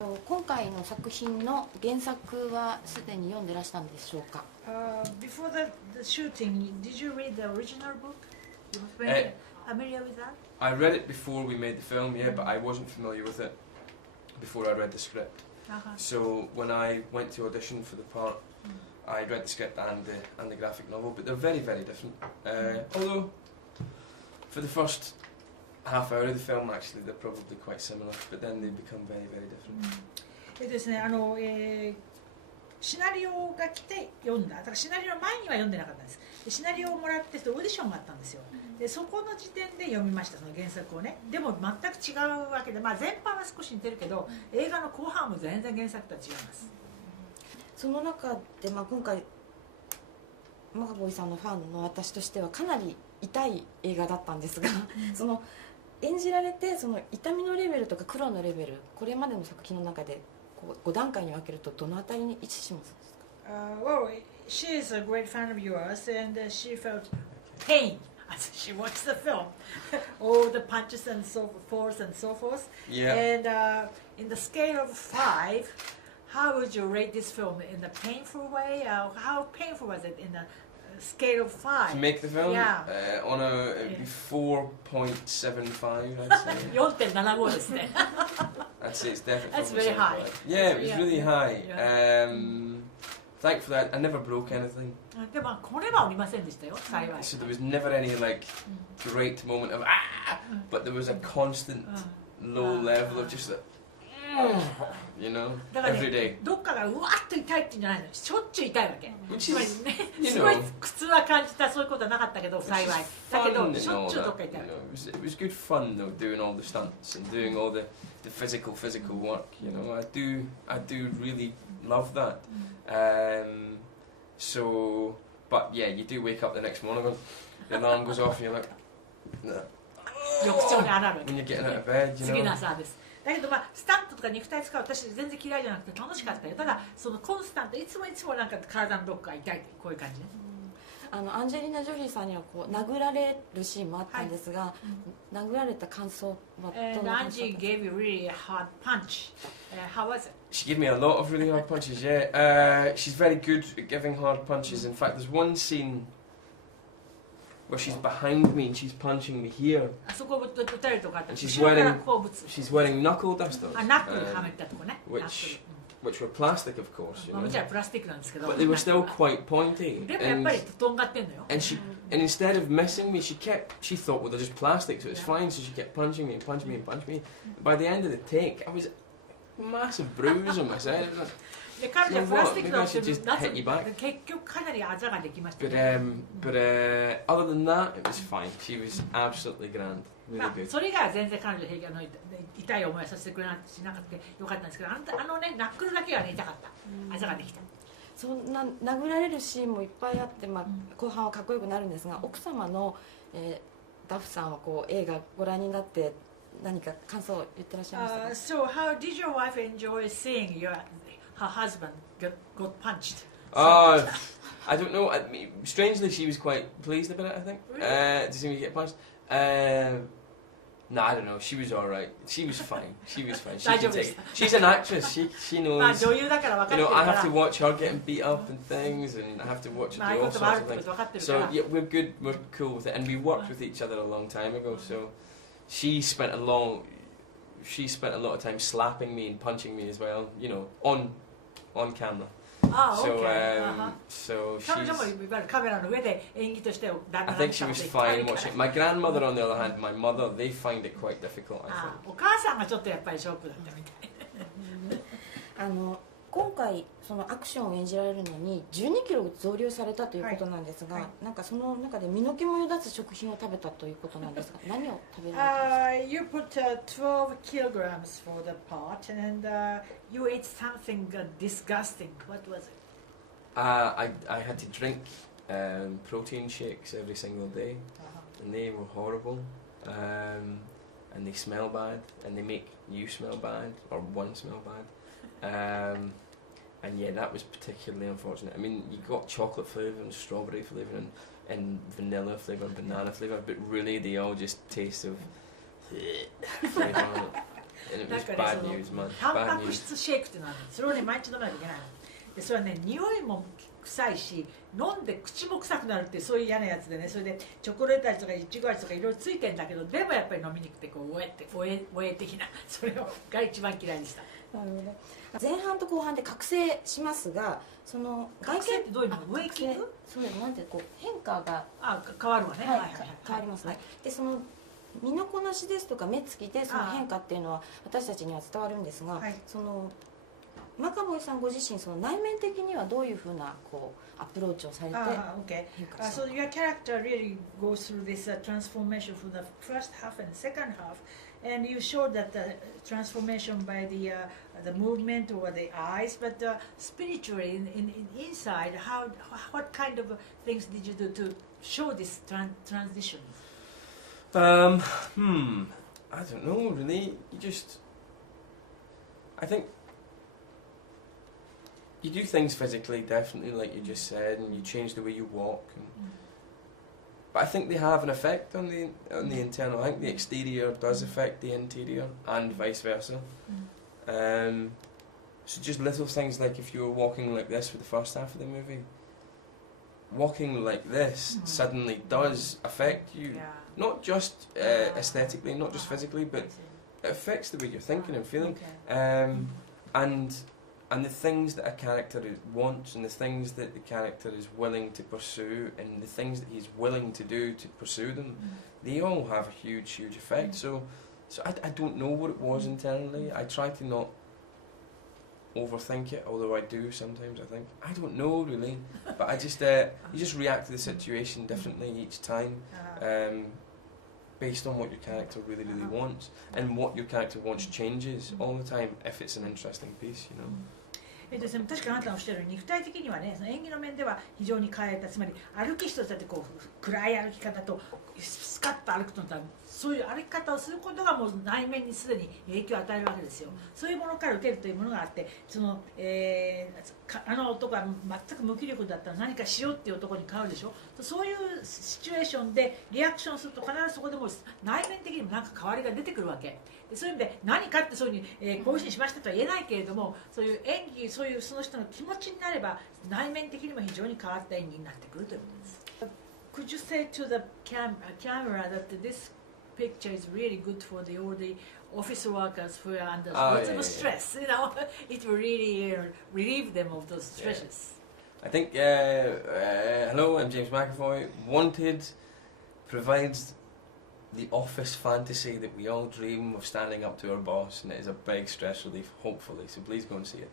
今回の作品の原作はすでに読んでらしたんでしょうか？ Before the shooting, did you read the original book? You were very familiar with that? I read it before we made the film, yeah, but I wasn't familiar with it before I read the script. So when I went to audition for the part, I read the script and the graphic novel, but they're very, very different. Although, for the first half hour of the film, actually, they're probably quite similar, but then they become very, very different. ですね、シナリオが来て読んだ。だからシナリオの前には読んでなかったんです。でシナリオをもらってオーディションがあったんですよ。でそこの時点で読みました、その原作をね。でも全く違うわけで、まあ前半は少し似てるけど、映画の後半も全然原作とは違います。その中で、今回マカボイさんのファンの私としてはかなり痛い映画だったんですが、その演じられてその痛みのレベルとか苦労のレベル、これまでの作品の中でこう5段階に分けるとどのあたりに位置しますか？Well, she is a great fan of yours, and she felt pain as she watched the film. All the punches and so forth and so forth. Yeah. And in the scale of 5, how would you rate this film? In a painful way? How painful was it in a scale of 5? To make the film? Yeah. On a it'd be 4.75, I'd say. 4.75ですね。I'd say it's definitely. That's very high. Yeah, it was Yeah. really high. Yeah. Thankfully, I never broke anything. でもこれはおりませんでしたよ、幸い。 So there was never any like great moment of but there was a constant low level of just you know, だから every ね day.、どっかがうわっと痛いっていうんじゃないの、しょっちゅう痛いわけ。 Which つまり is, ね、 you すごい know, 苦痛は感じた、そういうことはなかったけど、幸い。だけ fun ど、 and しょ all っちゅうどっ that. か痛い。 You know, it was good fun though, doing all the stunts and doing all the physical work. You know, I do really love that. So, but yeah, you do wake up the next morning, the alarm goes off, and you're like, 翌朝に現れる。 when you're getting out of bed, you 次の know. 朝です。だけどスタントとか肉体使う私全然嫌いじゃなくて楽しかったよ。ただそのコンスタントいつもなんか体のどっかが痛いってこういう感じね。アンジェリーナ・ジョリーさんにはこう殴られるシーンもあったんですが、殴られた感想はどんな感じだったんですか？ Angie gave you really hard punch. How was it? She gave me a lot of really hard punches, yeah. She's very good at giving hard punches. In fact, there's one scene where she's behind me and she's punching me here. あそこを打たれるとかあった。 And she's 後ろから wearing こう打つ。 she's wearing knuckle dusters, あ、ナックルはめたとこね。ナック which were plastic, of course, ル。 you まあもちろん know. プラスチックなんですけど。 But they were still quite pointy. でもやっぱりとんがってんのよ。 And instead of missing me, she thought, well, they're just plastic, so it's fine. So she kept punching me and punching me and punching me. By the end of the take, I was a massive bruise on my side. It was like, で彼女はプラスチックの Maybe I should just hit you back. 結局かなりあざができました but ね。 other than that, it was fine. She was absolutely grand, ま really あ good. それ以外は全然彼女平気の痛い思いはさせてくれなしなくてよかったんですけど、あのねナックルだけはね痛かった。あざができた。そんな殴られるシーンもいっぱいあって、後半はかっこよくなるんですが、奥様の、ダフさんはこう映画ご覧になって何か感想を言ってらっしゃいましたか？ So how did your wife enjoy seeing her husband got punched? I don't know. Strangely, she was quite pleased about it, I think. Really? To see me get punched. No, I don't know. She was all right. She was fine. She was fine. She could take it. She's an actress. She まあ knows. 女優だから分かって You る know, か I ら。 have to watch her getting beat up and things, and I have to watch her まあああい do う all こともあ sorts る of ってこ things. と分かってるか So ら。 yeah, we're good. We're cool with it, and we worked with each other a long time ago. So she spent a lot of time slapping me and punching me as well. You know, on camera. ああ、So OK。 so 彼女も she's. いわゆるカメラの上で演技として旦 I 那 think she was fine watching. My grandmother, on the other hand, my mother, they find it quite difficult. I あ think. お母さんがちょっとやっぱりショックだったみたい。今回そのアクションを演じられるのに12キロ増量されたということなんですが、はいなんかその中で身の毛もよだつ食品を食べたということなんですが、何を食べられたんですか？ You put 12 kilograms for the part, and you ate something disgusting. What was it? I had to drink protein shakes every single day, and they were horrible, and they smell bad, and they make you smell bad, or one smell bad, and yeah, that was particularly unfortunate. I mean, you got chocolate flavour and strawberry flavour and vanilla flavour and banana flavour, but really they all just taste of flavour. and it な was んかね bad その news, man. タン Bad パク news. 質シェイクっていうのはそれをね毎日飲まなきゃいけないのでそれはね匂いも臭いし飲んで口も臭くなるっていうそういう嫌なやつでねそれでチョコレート味とかいちご味とかいろいろついてんだけどでもやっぱり飲みにくくてこうおえ的なそれが一番嫌いでした。なるほど。前半と後半で覚醒しますが、その覚醒ってどういうの？ウェイキング？そういうなんてこう変化が変わるわね。はい変わりますね。でその身のこなしですとか目つきでその変化っていうのは私たちには伝わるんですが、そのマカボイさんご自身その内面的にはどういうふうなこうアプローチをされて変化した So your character really goes through this transformation from the first half and the second half, and you showed that the transformation by the movement or the eyes, but spiritually inside, what kind of things did you do to show this transition? I don't know really. I think you do things physically, definitely, like you just said, and you change the way you walk. But I think they have an effect on the internal. I think the exterior does affect the interior, and vice versa. So just little things like if you were walking like this for the first half of the movie, walking like this suddenly does affect you. Not just aesthetically, not just physically, but it affects the way you're thinking and feeling. And the things that a character wants, and the things that the character is willing to pursue, and the things that he's willing to do to pursue them, they all have a huge, huge effect. So I don't know what it was internally. I try to not overthink it, although I do sometimes. I don't know really, but I just you just react to the situation differently each time, based on what your character really wants, and what your character wants changes all the time if it's an interesting piece, you know. 確かにあなたがおっしゃるように肉体的にはねその演技の面では非常に変えたつまり歩き人だってこう暗い歩き方とスカッと歩くとそういう歩き方をすることがもう内面にすでに影響を与えるわけですよ。そういうものから受けるというものがあってその、あの男は全く無気力だったら何かしようっていう男に変わるでしょ。そういうシチュエーションでリアクションすると必ずそこでもう内面的にも何か変わりが出てくるわけ。そういう意味で何かってそういうふうに、こういうふうにしましたとは言えないけれどもそういう演技そういうその人の気持ちになれば内面的にも非常に変わった演技になってくるということです。Could you say to the camera that this picture is really good for all the office workers who are under lots of stress? You know, it will really relieve them of those stresses. I think hello, I'm James McAvoy. Wanted provides the office fantasy that we all dream of standing up to our boss, and it is a big stress relief, hopefully. So please go and see it.